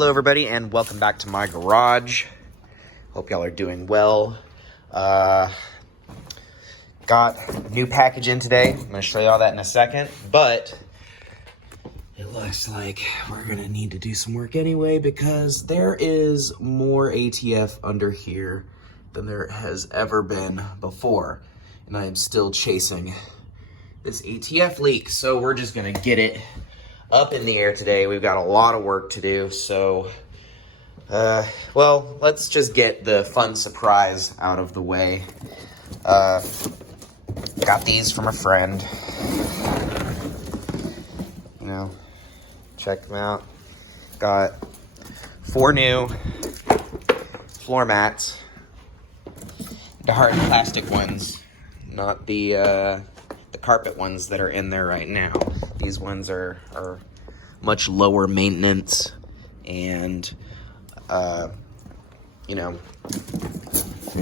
Hello everybody and welcome back to my garage. Hope y'all are doing well. Got a new package in today. I'm going to show you all that in a second, but it looks like we're going to need to do some work anyway because there is more ATF under here than there has ever been before. And I am still chasing this ATF leak, so we're just going to get it up in the air today. We've got a lot of work to do, so well, let's just get the fun surprise out of the way. Got these from a friend. You know, check them out. Got 4 new floor mats. The hard plastic ones, not the carpet ones that are in there right now. These ones are much lower maintenance and, you know,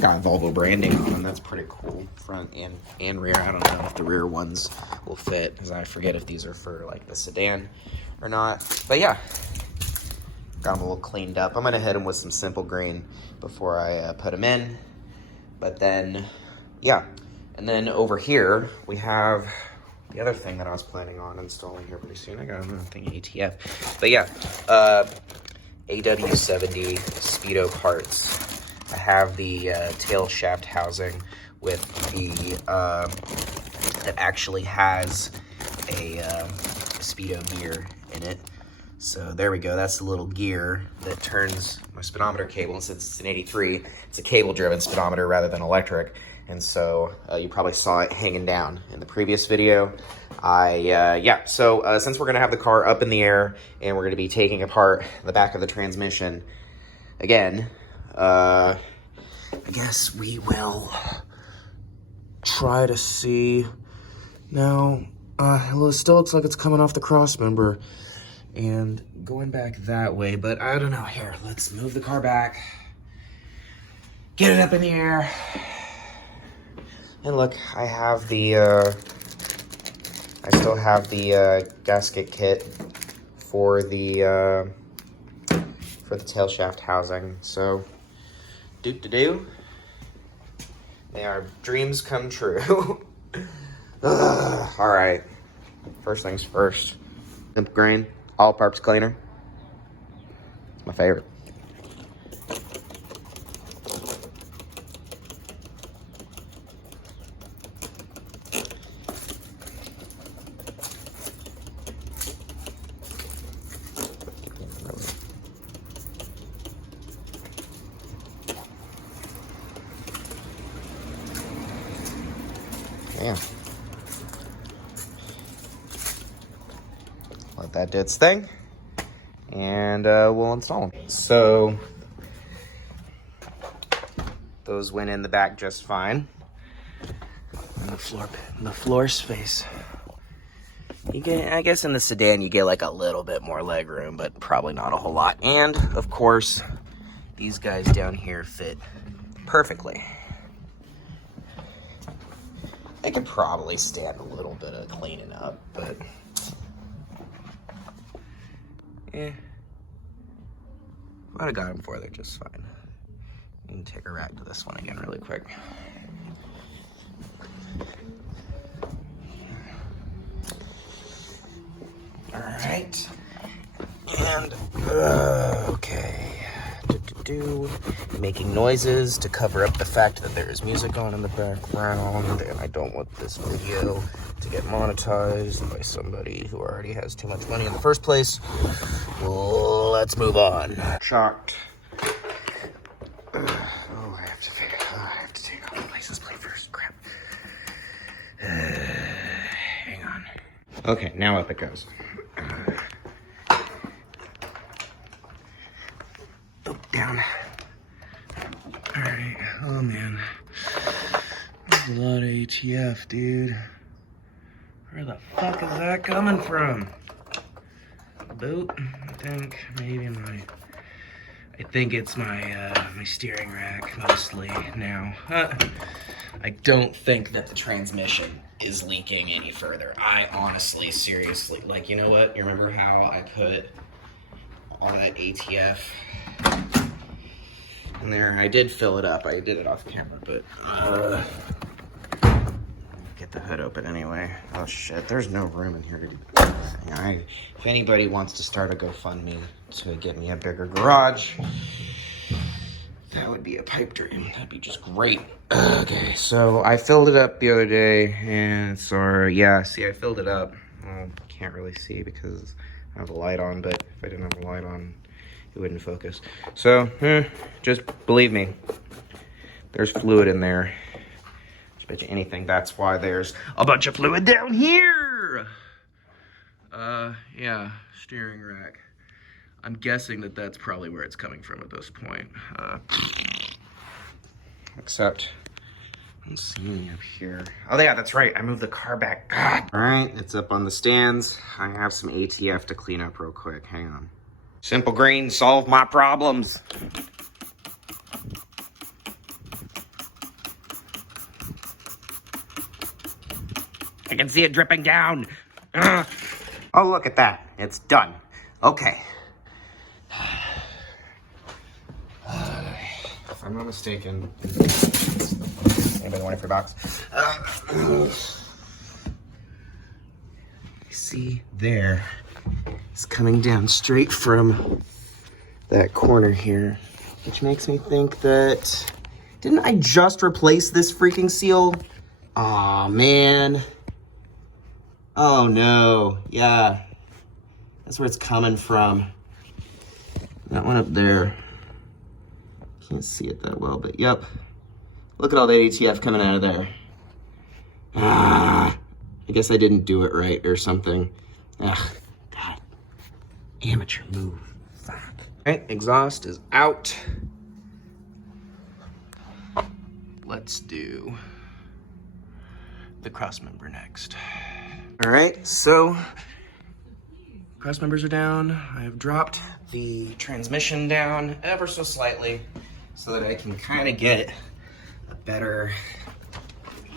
got Volvo branding on them. That's pretty cool. Front and rear. I don't know if the rear ones will fit because I forget if these are for like the sedan or not. But yeah, got them a little cleaned up. I'm going to hit them with some simple green before I put them in. But then, yeah. And then over here, we have the other thing that I was planning on installing here pretty soon. I got another thing, ATF. But yeah, AW70 Speedo parts. I have the tail shaft housing with the, that actually has a Speedo gear in it. So there we go, that's the little gear that turns my speedometer cable. And since it's an 83, it's a cable-driven speedometer rather than electric. And so you probably saw it hanging down in the previous video. So since we're gonna have the car up in the air and we're gonna be taking apart the back of the transmission again, I guess we will try to see. Now, it still looks like it's coming off the cross member and going back that way, but I don't know. Here, let's move the car back, get it up in the air. And look, I have the, I still have the gasket kit for the tail shaft housing. So, do. May our dreams come true. All right. First things first. Simple grain, all-purpose cleaner. It's my favorite. Yeah. Let that do its thing, and we'll install them. So those went in the back just fine. And the floor space. You get, I guess in the sedan you get like a little bit more leg room, but probably not a whole lot. And of course, these guys down here fit perfectly. I could probably stand a little bit of cleaning up, but I'd have got them before. They're just fine. You can take a rack to this one again really quick. All right, and okay. Making noises to cover up the fact that there is music on in the background, and I don't want this video to get monetized by somebody who already has too much money in the first place. Let's move on. Shocked. I have to take off the license plate first. Crap. Hang on. Okay, now up it goes. Down. Alright, oh man. There's a lot of ATF, dude. Where the fuck is that coming from? Boot? I think maybe I think it's my my steering rack mostly now. I don't think that the transmission is leaking any further. I honestly, seriously, like, you know what? You remember how I put all that ATF in there. I did fill it up. I did it off camera, but get the hood open anyway. Oh shit, there's no room in here to do anything. If anybody wants to start a GoFundMe to get me a bigger garage, that would be a pipe dream. That'd be just great. Okay, so I filled it up the other day, and sorry, yeah, see, I filled it up. Can't really see because I have a light on, but if I didn't have a light on, it wouldn't focus. So, just believe me, there's fluid in there. Just bet you anything that's why there's a bunch of fluid down here. Yeah, steering rack. I'm guessing that that's probably where it's coming from at this point. Except, I don't see any up here. Oh yeah, that's right, I moved the car back. God. All right, it's up on the stands. I have some ATF to clean up real quick, hang on. Simple Green, solve my problems. I can see it dripping down. Ugh. Oh, look at that, it's done. Okay. If I'm not mistaken, anybody want a free box? See there, it's coming down straight from that corner here, which makes me think that, didn't I just replace this freaking seal? Aw, man. Oh no, yeah, that's where it's coming from. That one up there. Can't see it that well, but yep. Look at all that ATF coming out of there. Ah, I guess I didn't do it right or something. Ah, God. Amateur move. Fuck. All right, exhaust is out. Let's do the cross member next. All right, so cross members are down. I have dropped the transmission down ever so slightly so that I can kind of get a better,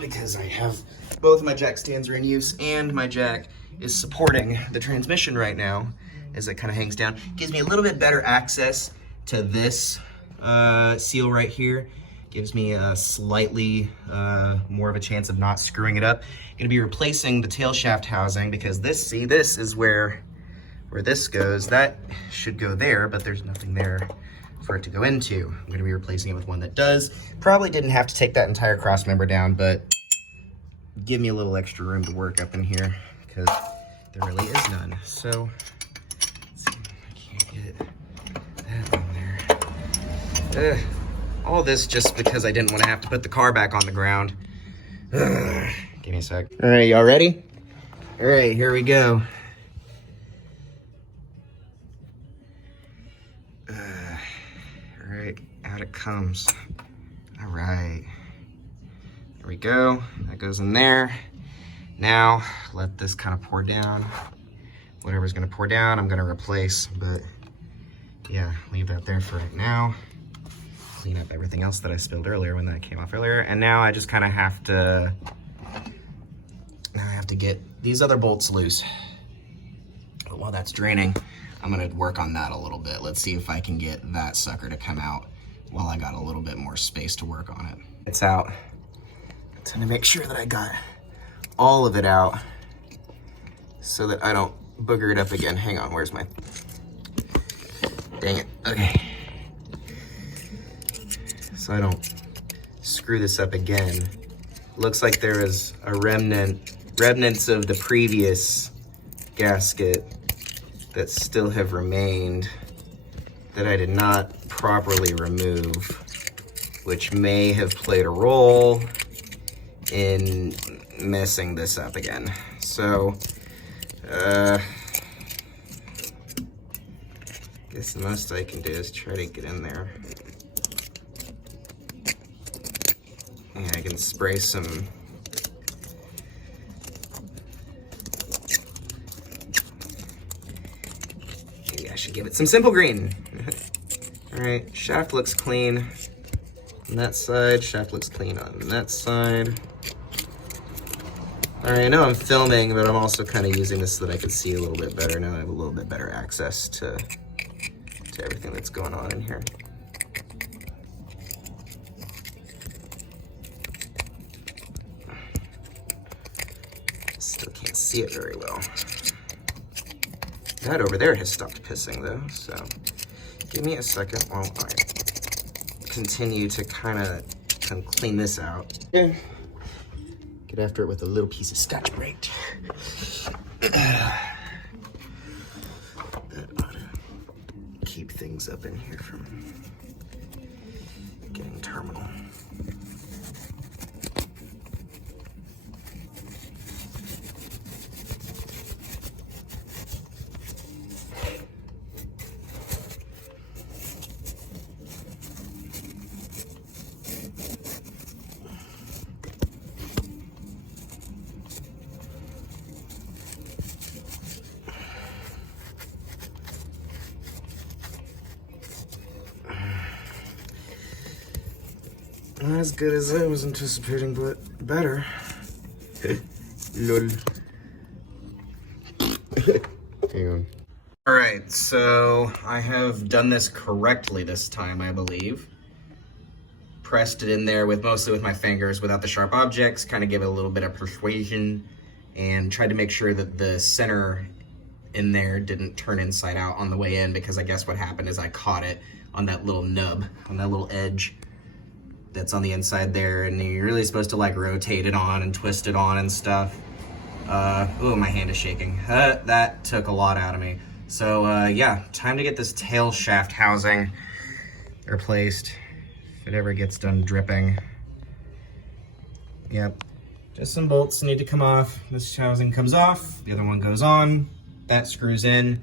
because I have both my jack stands are in use and my jack is supporting the transmission right now as it kind of hangs down. Gives me a little bit better access to this seal right here. Gives me a slightly more of a chance of not screwing it up. Gonna be replacing the tail shaft housing because this, see, this is where this goes. That should go there, but there's nothing there for it to go into. I'm gonna be replacing it with one that does. Probably didn't have to take that entire cross member down, but give me a little extra room to work up in here because there really is none. So, let's see if I can't get that on there. All this just because I didn't want to have to put the car back on the ground. Give me a sec. All right, y'all ready? All right, here we go. All right, out it comes. All right, there we go. That goes in there. Now, let this kind of pour down. Whatever's gonna pour down, I'm gonna replace, but yeah, leave that there for right now. Clean up everything else that I spilled earlier when that came off earlier. And now I just kind of have to, get these other bolts loose. But while that's draining, I'm gonna work on that a little bit. Let's see if I can get that sucker to come out while I got a little bit more space to work on it. It's out. I'm gonna make sure that I got all of it out so that I don't booger it up again. Hang on, where's my, dang it, okay. So I don't screw this up again. Looks like there is a remnants of the previous gasket that still have remained that I did not properly remove, which may have played a role in messing this up again. So, guess the most I can do is try to get in there. And I can spray some maybe I should give it some Simple Green. All right, shaft looks clean on that side, shaft looks clean on that side. All right, I know I'm filming, but I'm also kind of using this so that I can see a little bit better. Now I have a little bit better access to to everything that's going on in here. Still can't see it very well. That over there has stopped pissing though, so give me a second while I continue to kind of clean this out. Yeah. Get after it with a little piece of Scotch-Brite. That ought to keep things up in here from getting terminal. Not as good as I was anticipating, but better. Lol. Hang on. All right, so I have done this correctly this time, I believe. Pressed it in there mostly with my fingers without the sharp objects, kind of give it a little bit of persuasion, and tried to make sure that the center in there didn't turn inside out on the way in, because I guess what happened is I caught it on that little nub, on that little edge that's on the inside there, and you're really supposed to like rotate it on and twist it on and stuff. Oh, my hand is shaking. That took a lot out of me. So yeah, time to get this tail shaft housing replaced if it ever gets done dripping. Yep, just some bolts need to come off. This housing comes off, the other one goes on, that screws in,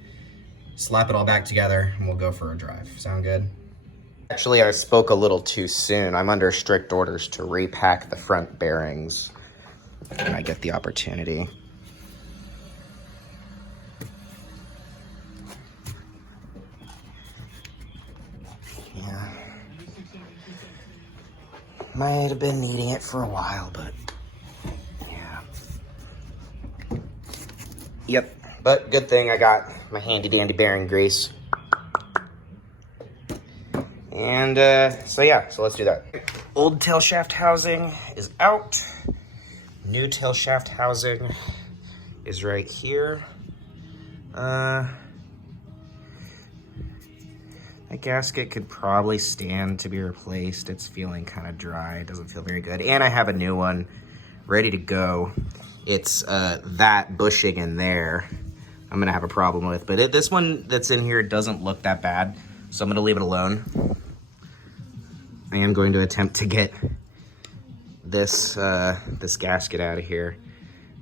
slap it all back together, and we'll go for a drive. Sound good? Actually, I spoke a little too soon. I'm under strict orders to repack the front bearings when I get the opportunity. Yeah. Might have been needing it for a while, but yeah. Yep, but good thing I got my handy dandy bearing grease. And so yeah, so let's do that. Old tail shaft housing is out. New tail shaft housing is right here. That gasket could probably stand to be replaced. It's feeling kind of dry. It doesn't feel very good. And I have a new one ready to go. It's that bushing in there I'm gonna have a problem with, but this one that's in here doesn't look that bad, so I'm gonna leave it alone. I am going to attempt to get this this gasket out of here,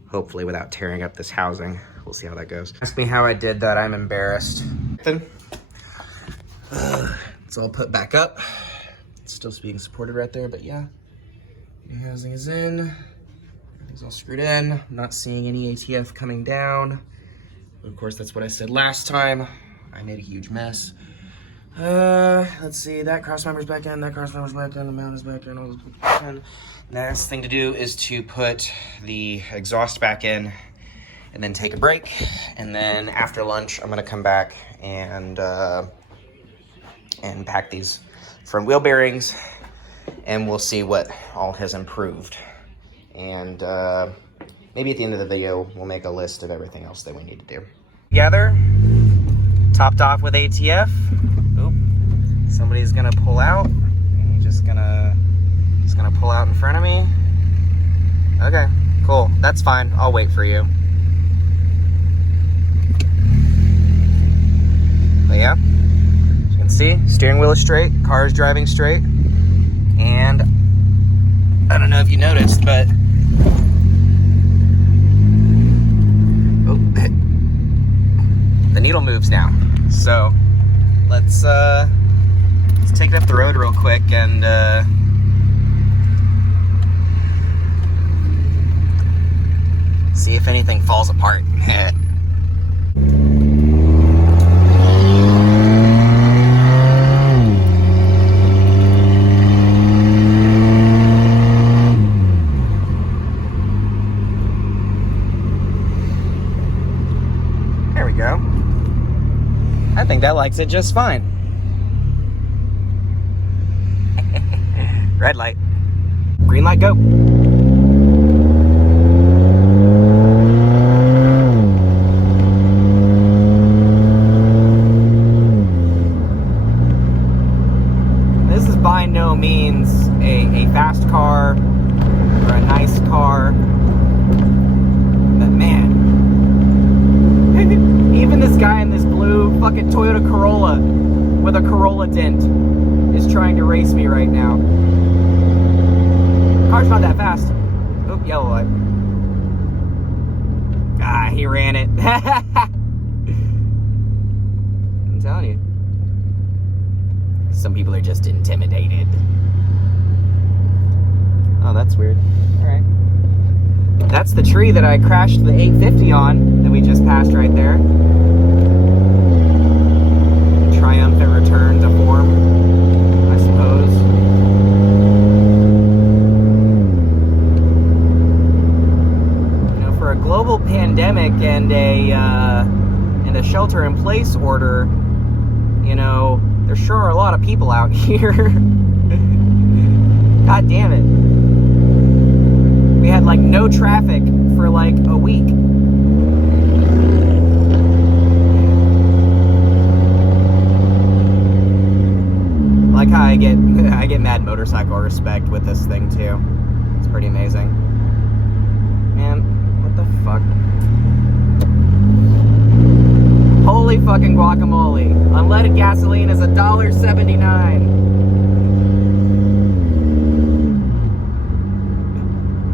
hopefully without tearing up this housing. We'll see how that goes. Ask me how I did that. I'm embarrassed. It's all put back up. It's still being supported right there, but yeah. New housing is in. Everything's all screwed in. I'm not seeing any ATF coming down. Of course, that's what I said last time. I made a huge mess. Let's see, that cross member's back in, that cross member's back in, the mount is back in, all this back in. Next thing to do is to put the exhaust back in and then take a break. And then after lunch, I'm gonna come back and pack these front wheel bearings, and we'll see what all has improved. And maybe at the end of the video, we'll make a list of everything else that we need to do. Together, topped off with ATF. Oop, somebody's gonna pull out. He's gonna pull out in front of me. Okay, cool, that's fine, I'll wait for you. But yeah, as you can see, steering wheel is straight, car is driving straight, and I don't know if you noticed, but the needle moves now. So let's take it up the road real quick and see if anything falls apart. There we go. I think that likes it just fine. Red light. Green light, go. This is by no means a fast car or a nice car. But man, even this guy in this blue fucking Toyota Corolla with a Corolla dent is trying to race me right now. Car's not that fast. Oop, yellow light. Ah, he ran it. I'm telling you. Some people are just intimidated. Oh, that's weird. Alright. That's the tree that I crashed the 850 on that we just passed right there. Triumphant return to form, I suppose. You know, for a global pandemic and a shelter-in-place order, you know, there sure are a lot of people out here. God damn it. We had like no traffic for like a week. I like how I get mad motorcycle respect with this thing too. It's pretty amazing. Man, what the fuck? Holy fucking guacamole. Unleaded gasoline is $1.79.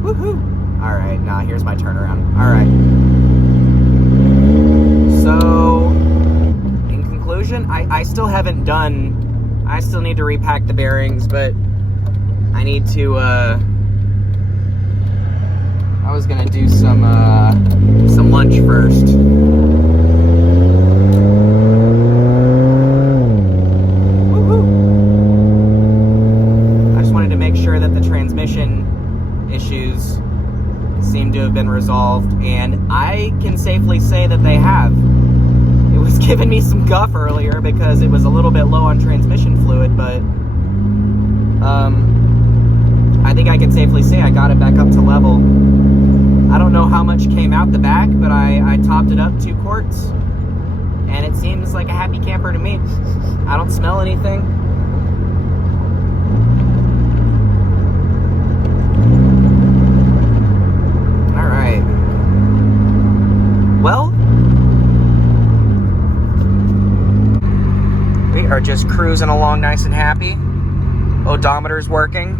Woohoo! Alright, nah, here's my turnaround. Alright. So, in conclusion, I still haven't done... I still need to repack the bearings, but I need to, I was gonna do some lunch first. Woohoo! I just wanted to make sure that the transmission issues seem to have been resolved, and I can safely say that they have. It was giving me some guff earlier because it was a little bit low on transmission fluid, but I think I can safely say I got it back up to level. I don't know how much came out the back, but I topped it up 2 quarts, and it seems like a happy camper to me. I don't smell anything. All right. Well, we are just cruising along nice and happy. Odometer's working.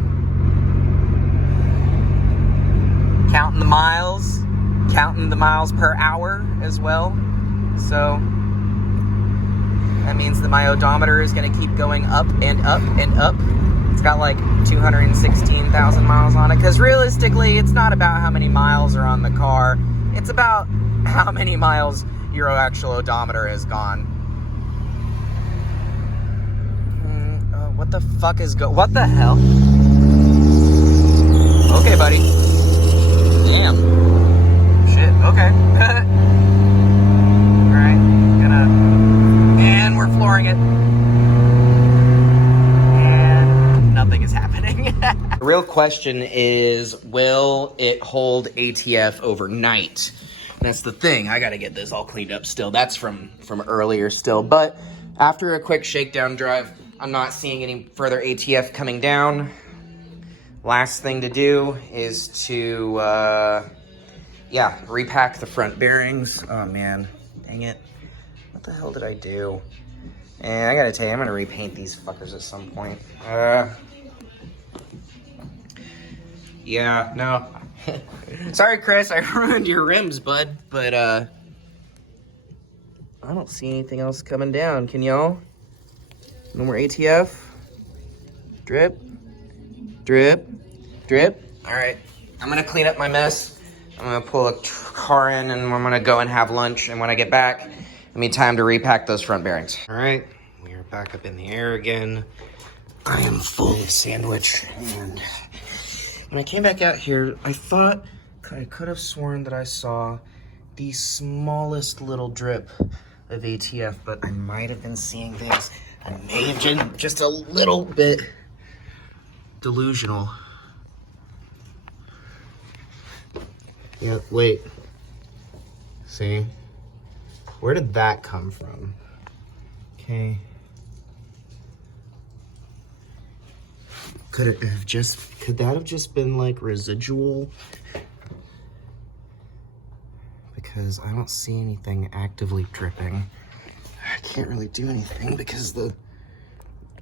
Counting the miles per hour as well. So that means that my odometer is going to keep going up and up and up. It's got like 216,000 miles on it. Because realistically, it's not about how many miles are on the car. It's about how many miles your actual odometer has gone. What the fuck is what the hell? Okay, buddy. Damn. Shit, okay. Alright, and we're flooring it. And nothing is happening. The real question is, will it hold ATF overnight? That's the thing. I gotta get this all cleaned up still. That's from earlier still. But after a quick shakedown drive, I'm not seeing any further ATF coming down. Last thing to do is to, repack the front bearings. Oh, man. Dang it. What the hell did I do? And I gotta tell you, I'm gonna repaint these fuckers at some point. Yeah, no. Sorry, Chris, I ruined your rims, bud. But, I don't see anything else coming down. Can y'all? No more ATF. Drip. Drip. Drip. All right. I'm going to clean up my mess. I'm going to pull a car in, and I'm going to go and have lunch. And when I get back, I need time to repack those front bearings. All right. We are back up in the air again. I am full of sandwich. And when I came back out here, I thought I could have sworn that I saw the smallest little drip of ATF, but I might have been seeing this. I may have been just a little bit delusional. Yeah, wait. See? Where did that come from? Okay. Could that have just been like residual? Because I don't see anything actively dripping. I can't really do anything because the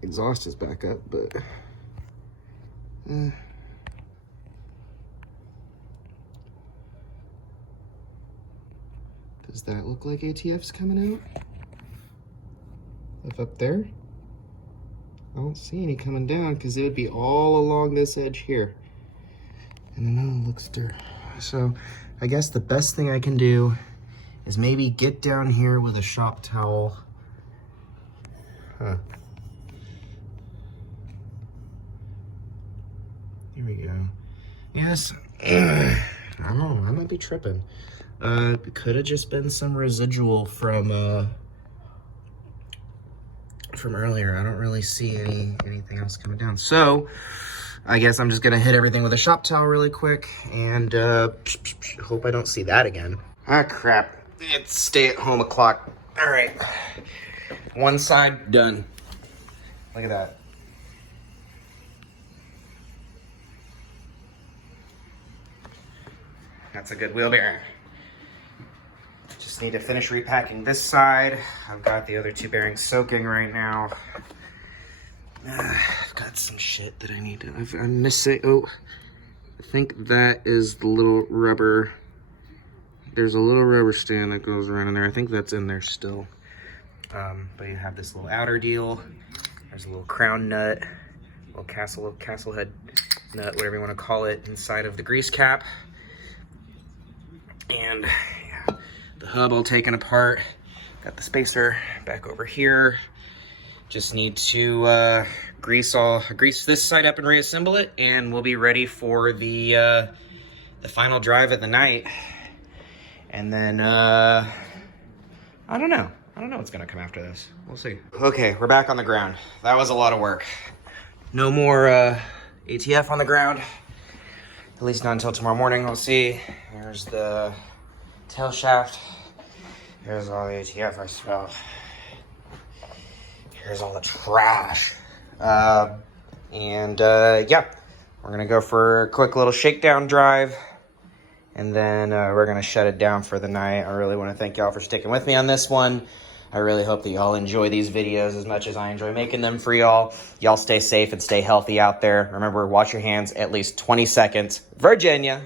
exhaust is back up, but does that look like ATF's coming out? Up there? I don't see any coming down because it would be all along this edge here. And I know it looks dirty. So I guess the best thing I can do is maybe get down here with a shop towel. Huh. Here we go. Yes. I don't know. I might be tripping. It could have just been some residual from earlier. I don't really see anything else coming down. So I guess I'm just gonna hit everything with a shop towel really quick and hope I don't see that again. Ah, crap. It's stay at home o'clock. All right. One side done. Look at that. That's a good wheel bearing. Just need to finish repacking this side. I've got the other two bearings soaking right now. I've got some shit that I need to, I'm missing, oh, I think that is the little rubber. There's a little rubber stand that goes around in there. I think that's in there still. But you have this little outer deal. There's a little crown nut, little castle head nut, whatever you want to call it, inside of the grease cap. And yeah, the hub all taken apart. Got the spacer back over here. Just need to grease this side up and reassemble it, and we'll be ready for the final drive of the night. And then I don't know what's gonna come after this. We'll see. Okay, we're back on the ground. That was a lot of work. No more ATF on the ground. At least not until tomorrow morning. We'll see. There's the tail shaft. Here's all the ATF I smell. Here's all the trash. Yeah, we're gonna go for a quick little shakedown drive, and then we're gonna shut it down for the night. I really wanna thank y'all for sticking with me on this one. I really hope that y'all enjoy these videos as much as I enjoy making them for y'all. Y'all stay safe and stay healthy out there. Remember, wash your hands at least 20 seconds. Virginia.